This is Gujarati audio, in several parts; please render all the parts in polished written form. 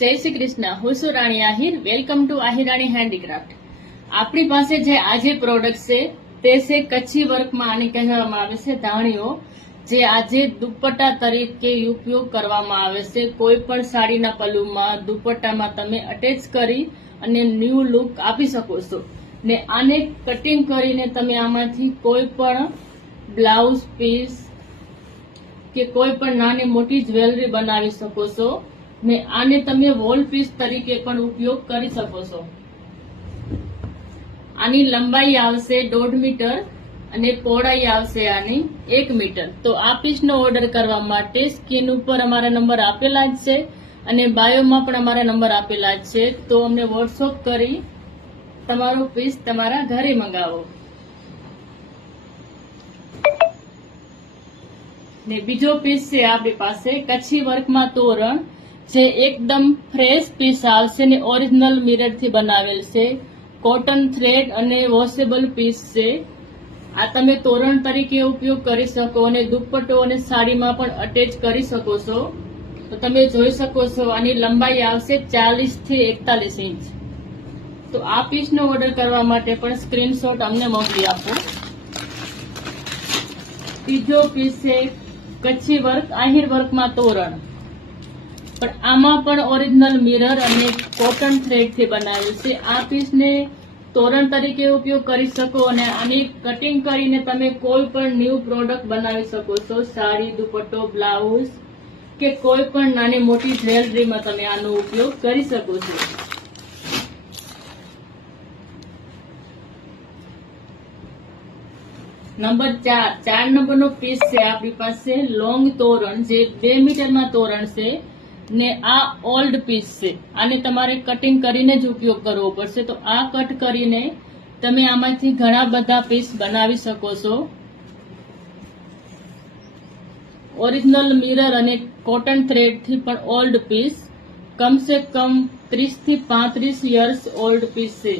જય શ્રી કૃષ્ણ. હું છું Rani Ahir. Welcome to Ahirani handicraft. આપણી પાસે જે આજે પ્રોડક્ટ છે તે છે કચ્છી વર્કમાં આને કહેવામાં આવે છે ધાણીઓ, જે આજે દુપટ્ટા તરીકે ઉપયોગ કરવામાં આવે છે. કોઈ પણ સાડીના પલ્લુમાં દુપટ્ટામાં તમે અટેચ કરી અને ન્યૂ લુક આપી શકો છો. ને આને કટિંગ કરીને તમે આમાંથી કોઈ પણ બ્લાઉઝ પીસ કે કોઈ પણ નાની મોટી જ્વેલરી બનાવી શકો છો. ને આને તમે વોલ પીસ તરીકે પણ ઉપયોગ કરી શકો છો. આની લંબાઈ આવશે 1.5 મીટર અને પહોળાઈ આવશે આની 1 મીટર. તો આ પીસનો ઓર્ડર કરવા માટે સ્ક્રીન ઉપર અમારા નંબર આપેલા જ છે અને બાયોમાં પણ અમારા નંબર આપેલા જ છે. તો અમને વોટ્સઅપ કરી તમારો પીસ તમારા ઘરે મંગાવો. ને બીજો પીસ છે આપણી પાસે કચ્છી વર્કમાં તોરણ, જે એકદમ ફ્રેશ પીસ આવશે ને ઓરિજિનલ મિરરથી બનાવેલ છે. કોટન થ્રેડ અને વોશેબલ પીસ છે. આ તમે તોરણ તરીકે ઉપયોગ કરી શકો અને દુપટ્ટો અને સાડીમાં પણ અટેચ કરી શકો છો. તો તમે જોઈ શકો છો આની લંબાઈ આવશે 40 થી 41 ઇંચ. તો આ પીસનો ઓર્ડર કરવા માટે પણ સ્ક્રીનશોટ અમને મોકલી આપો. ત્રીજો પીસ છે કચ્છી વર્ક આહિર વર્કમાં તોરણ, પણ આમાં પણ ઓરિજિનલ મિરર અને કોટન થ્રેડથી બનાવેલ છે. આ પીસને તોરણ તરીકે ઉપયોગ કરી શકો અને આની કટિંગ કરીને તમે કોઈ પણ ન્યૂ પ્રોડક્ટ બનાવી શકો છો. સાડી, દુપટ્ટો, બ્લાઉઝ કે કોઈ પણ નાની મોટી જ્વેલરીમાં તમે આનો ઉપયોગ કરી શકો છો. નંબર 4 નંબરનો પીસ છે આપણી પાસે લોંગ તોરણ, જે 2 મીટરમાં તોરણ છે ને આ ઓલ્ડ પીસ છે. આને તમારે કટિંગ કરીને જ ઉપયોગ કરવો પડશે. તો આ કટ કરીને તમે આમાંથી ઘણા બધા પીસ બનાવી શકો છો. ઓરિજિનલ મિરર અને કોટન થ્રેડથી પણ ઓલ્ડ પીસ, કમસે કમ 30 થી 35 યર્સ ઓલ્ડ પીસ છે.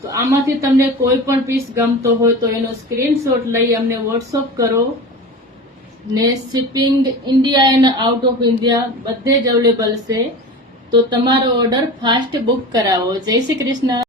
તો આમાંથી તમને કોઈ પણ પીસ ગમતો હોય તો એનો સ્ક્રીનશોટ લઈ અમને વોટ્સઅપ કરો. ને shipping India and out of India બધે જ અવેલેબલ છે. તો તમારો ઓર્ડર ફાસ્ટ બુક કરાવો. જય શ્રી કૃષ્ણ.